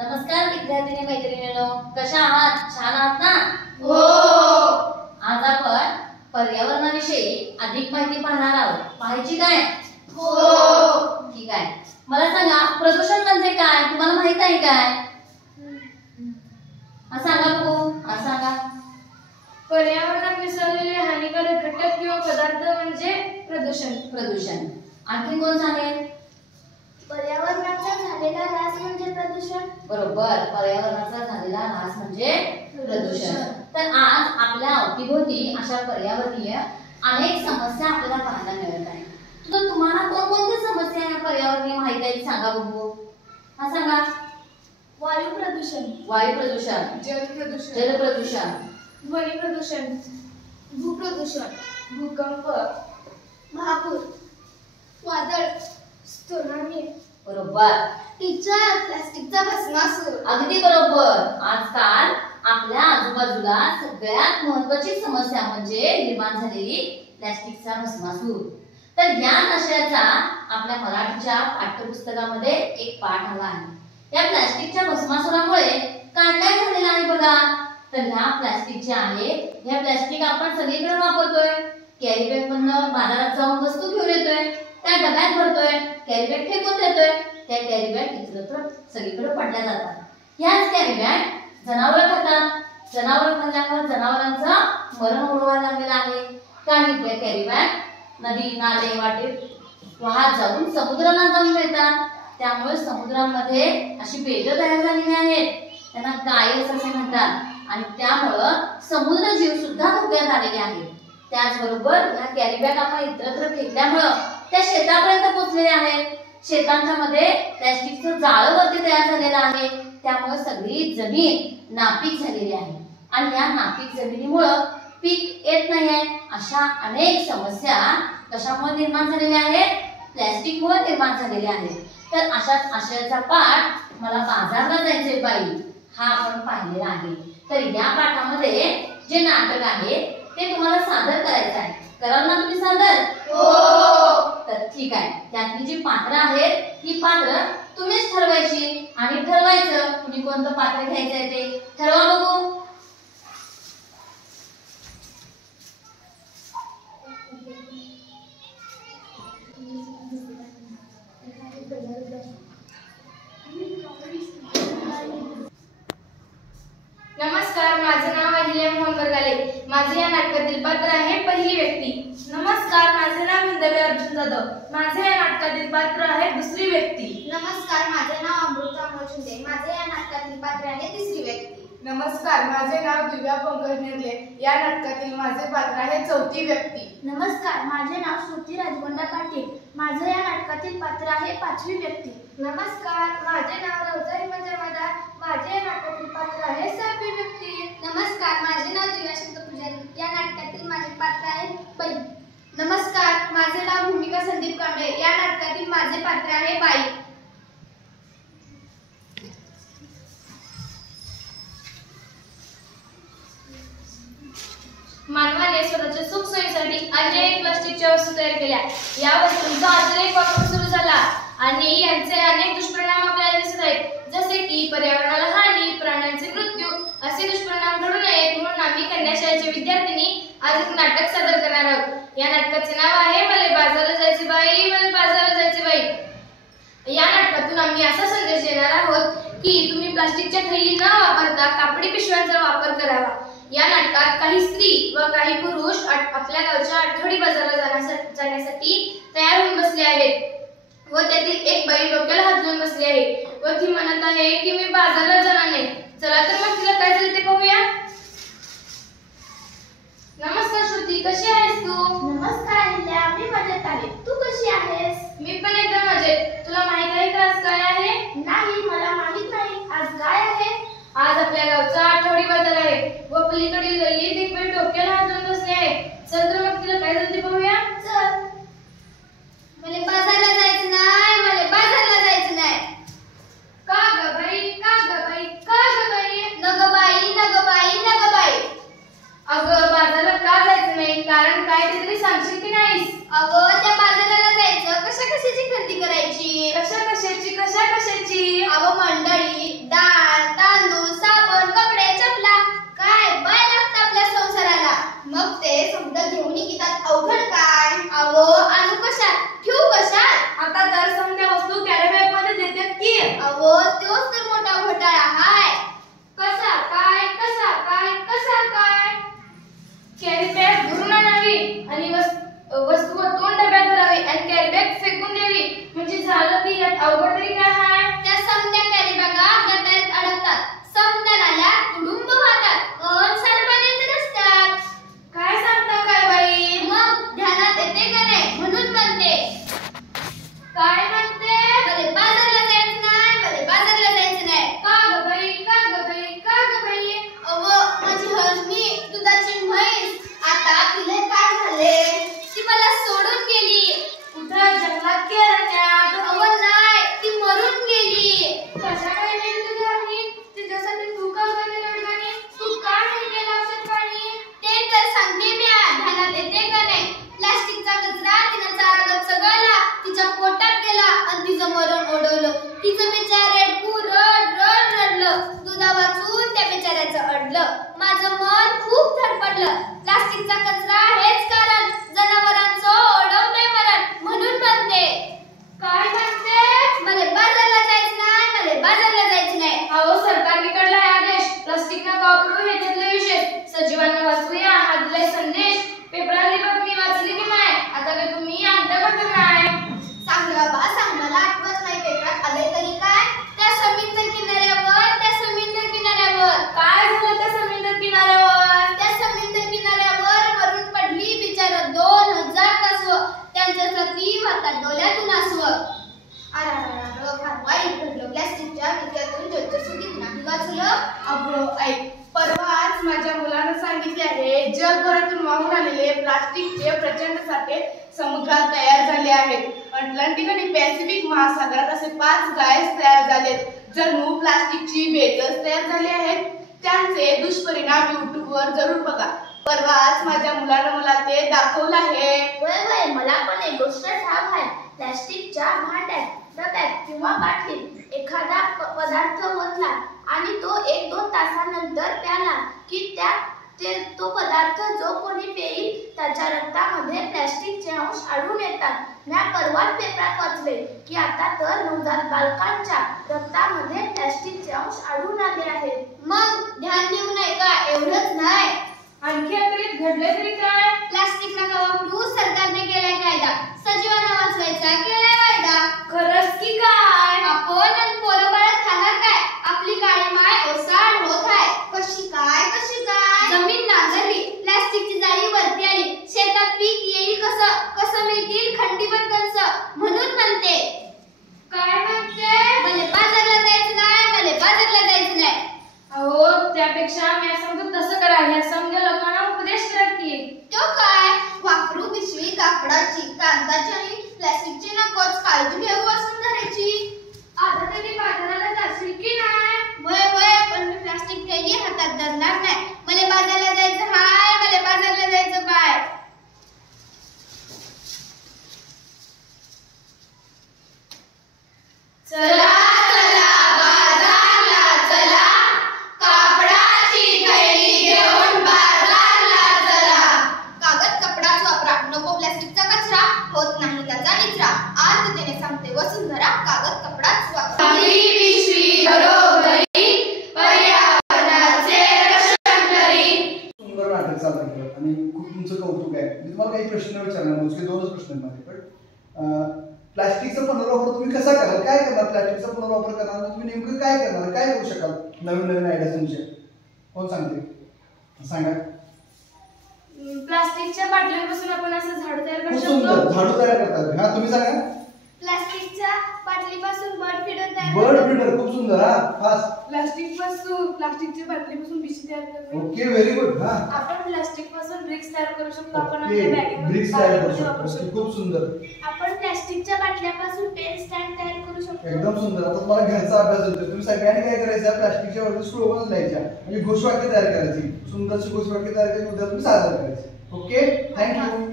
नमस्कार विद्यार्थिनी मैत्रिणींनो, कशा आहात? छान आहात ना? हो. आज आपण पर्यावरणाविषयी अधिक माहिती पाहणार आहोत. पाहायची काय? हो. ठीक आहे. मला सांगा, प्रदूषण म्हणजे काय? तुम्हाला माहित आहे काय? सांगा बघू. सांगा. पर्यावरणात मिसळलेले हानिकारक घटक किंवा पदार्थ म्हणजे प्रदूषण. आणखी कोण सांगेल? पर्यावरणाचा झालेला ऱ्हास म्हणजे प्रदूषण. बरोबर, पर्यावरणाचा झालेला ऱ्हास म्हणजे प्रदूषण. तर आज आपल्या अवतीभोवती अशा पर्यावरणीय अनेक समस्या आपल्याला पाहायला मिळत आहेत. तर तुम्हाला कोणकोणत्या समस्या या पर्यावरणीय माहिती आहेत सांगा बघू. सांगा. वायू प्रदूषण, जल प्रदूषण, जल प्रदूषण, ध्वनी प्रदूषण, भूप्रदूषण, भूकंप, महापूर, वादळ, त्सुनामी, बरोबर, प्लास्टिकचा भस्मासुर. अगदी बरोबर. आजकाल आपल्या आजूबाजूला सगळ्यात महत्त्वाची समस्या म्हणजे निर्माण झालेली प्लास्टिकचा भस्मासूर. तर या विषयाचा आपल्या मराठीच्या पाठ्यपुस्तकामध्ये एक पाठ आला आहे. या प्लास्टिकच्या भस्मासुरामुळे काय काय झालेलं आहे बघा. तर ह्या प्लास्टिक जे आहे, ह्या प्लास्टिक आपण सगळीकडे वापरतोय. कॅरी बॅग मधनं बाजारात जाऊन वस्तू घेऊन येतोय, त्या डब्यात भरतोय, कॅरी बॅग फेकून देतोय. त्या कॅरी बॅग इतरत्र सगळीकडे पडल्या जातात. ह्याच कॅरी बॅग जनावर खातात. जनावर खाल्ल्यामुळे जनावरांचं मरण ओढवायला लागलेलं आहे. काही कॅरी बॅग नदी नाले वाटे वाहत जाऊन समुद्राला जाऊन मिळतात. त्यामुळे समुद्रामध्ये अशी बेटं तयार झालेली आहेत, त्यांना कायल्स असे म्हणतात. आणि त्यामुळं समुद्र जीव सुद्धा धोक्यात आलेले आहेत. त्याचबरोबर या कॅरी बॅग आपण इतरत्र फेकल्यामुळं त्या शेतापर्यंत पोहोचलेल्या आहेत. शेतांच्या मध्ये प्लास्टिकचं जाळं वरती तयार झालेलं आहे. त्यामुळे सगळी जमीन नापीक झालेली आहे आणि या नापीक जमिनीमुळं पीक येत नाही आहे. अशा अनेक समस्या कशामुळे निर्माण झालेल्या आहेत? प्लास्टिकमुळे निर्माण झालेल्या आहेत. तर अशाच आशयाचा पाठ मला बाजारला जायचे बाई हा आपण पाहिलेला आहे. तर या पाठामध्ये जे नाटक आहे ते तुम्हाला सादर करायचं आहे. कराल ना तुम्ही सादर? हो. तर ठीक आहे. त्यातली जी पात्र आहेत ही पात्र तुम्हीच ठरवायची आणि ठरवायचं कुणी कोणतं पात्र घ्यायचं आहे ते ठरवा बघू. नमस्कार, माझे नाव अहिल्या मोहन बरगाले. माझे या नाटकातील पात्र आहे पहिली व्यक्ती. नमस्कार, माझे नाव हिंदवी अर्जुन जाधव. माझे या नाटकातील पात्र आहे दुसरी व्यक्ती. नमस्कार, माझे नाव अमृता मोचुंदे. माझे या नाटकातील पात्र आहे तिसरी व्यक्ती. नमस्कार, माझे नाव दिव्या पंकज निर्ले. या नाटकातील माझे पात्र आहे चौथी व्यक्ती. नमस्कार, माझे नाव श्रुती राजगोंडा पाटील. माझं या नाटकातील पात्र आहे पाचवी व्यक्ती. नमस्कार, माझे नाव रौजा हिमंत जमादार. माझे या नाटकातील पात्र आहे सहावी व्यक्ती. नमस्कार, माझे नाव दिव्याशंत पुजारी. या नाटकातील माझे पात्र आहे बाई. नमस्कार, माझे नाव भूमिका संदीप कांबळे. या नाटकातील माझे पात्र आहे बाई. मानवाने स्वतःच्या सुखसोयीसाठी अनेक प्लास्टिकच्या वस्तू तयार केल्या. या वस्तूंचा अतिरेक वापर सुरू झाला आणि यांचे अनेक दुष्परिणाम आपल्याला दिसत आहेत, जसे की पर्यावरणाला हानी, प्राण्यांचे मृत्यू असे दुष्परिणाम घडू नयेत म्हणून आम्ही कन्या शाळेच्या विद्यार्थिनी आज एक नाटक सादर करणार आहोत. या नाटकाचे नाव आहे मले बाजारला जायचे बाई, मले बाजारला जायचे बाई. या नाटकातून आम्ही असा संदेश देणार आहोत की तुम्ही प्लास्टिकच्या थैली न वापरता कापडी पिशव्यांचा वापर करावा. या नाटकात काही स्त्री व काही पुरुष आपल्या गावच्या आठवडी बाजाराला जाण्यासाठी तयार होऊन बसले आहेत व त्यातील एक बाई डोक्याला हात लावून बसली आहे व ती म्हणत आहे की मी बाजारला जाणार नाही. चला तर मग तिला काय झाले ते पाहूया. नमस्कार श्रुती, कशी आहेस तू? नमस्कार अहिल्या, मी मजेत आहे. तू कशी आहेस? मी पण एकदम मजेत. तुला माहित आहे का आज काय आहे? नाही, मला माहित नाही. आज काय आहे? आज आपल्या गावचा आठवडी बाजार आहे व पलीकडील गल्लीत एक बाई डोक्याला हात लावून बसली आहे. चल तर मग तिला काय झाले ते पाहूया. चल. मला बाजारला जायचं नाही, मला बाजारला जायचं नाही. का ग बाई, का ग बाई, का ग बाई? नग बाई, नग बाई, नग बाई. अगं बाजारात का जायचं नाही? कारण काय ते तरी सांगशील की नाहीस? अगं त्या बाजाराला जायचं, कशा कशाची खरेदी करायची? कशा कशाची, कशा कशाची? अगं मंडळी, डाळ अहो सरकारने काढला आहे आदेश प्लास्टिक नका वापरू ह्याच्यातले विषय सजीवांना वाचूया हा दिलाय संदेश पेपरातली बातमी वाचली की नाही आता काय तुम्ही आमच्या बघत नाही सांग बाबा सांग मला आठवत नाही पेपरात आले तरी काय त्या समुद्र किनाऱ्यावर काय झालं त्या समुद्र किनाऱ्यावर मरून पडली बिचार 2000 कासव त्यांच्यासाठी होतात डोळ्यातून आसव वाईट घडलं प्लॅस्टिकच्या विचारातून जलचर नाही वाचलं अगं ऐक परवाच माझ्या मुलानं सांगितले आहे जगभरातून वाहून आलेले प्लास्टिकचे प्रचंड साठे समुद्रात तयार झाले आहेत अटलांटिक आणि पॅसिफिक महासागरात असे 5 गायस तयार झालेत जणू प्लास्टिकची बेटच तयार झाली आहेत त्यांचे दुष्परिणाम YouTubeवर जरूर बघा परवाच माझ्या मुलानं मला ते दाखवलं आहे वय मला पण एक गोष्ट ठाऊक आहे प्लॅस्टिकच्या भांड्यात डब्यात किंवा बाटलीत एखादा पदार्थ ओतला आणि तो 1-2 तासानंतर प्याला की तो पदार्थ जो कोणी पेईल त्याच्या रक्तामध्ये प्लॅस्टिकचे अंश आढळून येतात मी परवाच पेपरात वाचले की आता तर नवजात बालकांच्या रक्तामध्ये प्लॅस्टिकचे अंश आढळून आले आहेत मग ध्यान देऊ नये का एवढंच नाही आणखी अकरीत घडले तरी काय प्लास्टिक नका वापरू सरकारने केलाय कायदा सजीवांना वाचवायचा केलाय कायदा खरंच की काय आपण आणि पोरबाळ खाणार काय आपली काळी माय ओसाड होत आहे कशी काय जमीन नांगरली प्लास्टिकची जाळी वरती आली शेतात पीक येईल कसं मिळतील खंडीवर कंस म्हणून म्हणते काय म्हणते भले बाजारला जायचं नाही अहो त्यापेक्षा मी सांगतो तसं करा ह्या समजा लोकांना उपदेश करा की तो काय वापरू पिशवी कापडाची कागदाची आणि प्लास्टिकची नकोच काळजी घेऊ वाचून धरायची आता तरी बाजाराला जाशील की नाही वय पण मी प्लास्टिक थैली हातात धरणार नाही मला बाजारला जायचं बाय चला वसुंधरा कागद कपडाच वापरा पिशवी बरोबरी पर्यावरणाचे रक्षण करी सुंदर नाटक चालतं आणि खूप तुमचं कौतुक आहे मी तुम्हाला काही प्रश्न विचारणार मोजके 2च प्रश्न आहेत माझ्याकडे प्लास्टिकचा पुनर्वापर तुम्ही कसा कराल काय करणार प्लास्टिकचा पुनर्वापर करणार तुम्ही नेमकं काय करणार काय करू शकाल नवीन आयडिया तुमच्या कोण सांगते सांगा प्लास्टिकच्या बाटल्यांपासून आपण असं झाडू तयार करू खूप शकतो सुंदर झाडू तयार करतात हा तुम्ही सांगा प्लास्टिकच्या बाटलीपासून बर्ड फीडर खूप सुंदर हा फास्ट प्लास्टिकच्या बाटलीपासून बिशी तयार करतो ओके व्हेरी गुड हा आपण प्लास्टिक पासून ब्रिक्स तयार करू शकतो आपण ओके आपल्या बॅगेमध्ये ब्रिक्स तयार करू वापरू शकतो खूप सुंदर आपण प्लास्टिकच्या बाटल्यापासून पेन स्टँड तयार करू शकतो एकदम सुंदर आता तुम्हाला घरचा अभ्यास होतोय तुम्ही सगळ्यांनी काय करायचं प्लास्टिकच्या वरती स्लोगन्स लिहायच्या म्हणजे घोषवाक्य तयार करायची सुंदरशी घोषवाक्य तयार करून उद्या तुम्ही सादर करायचे ओके थँक्यू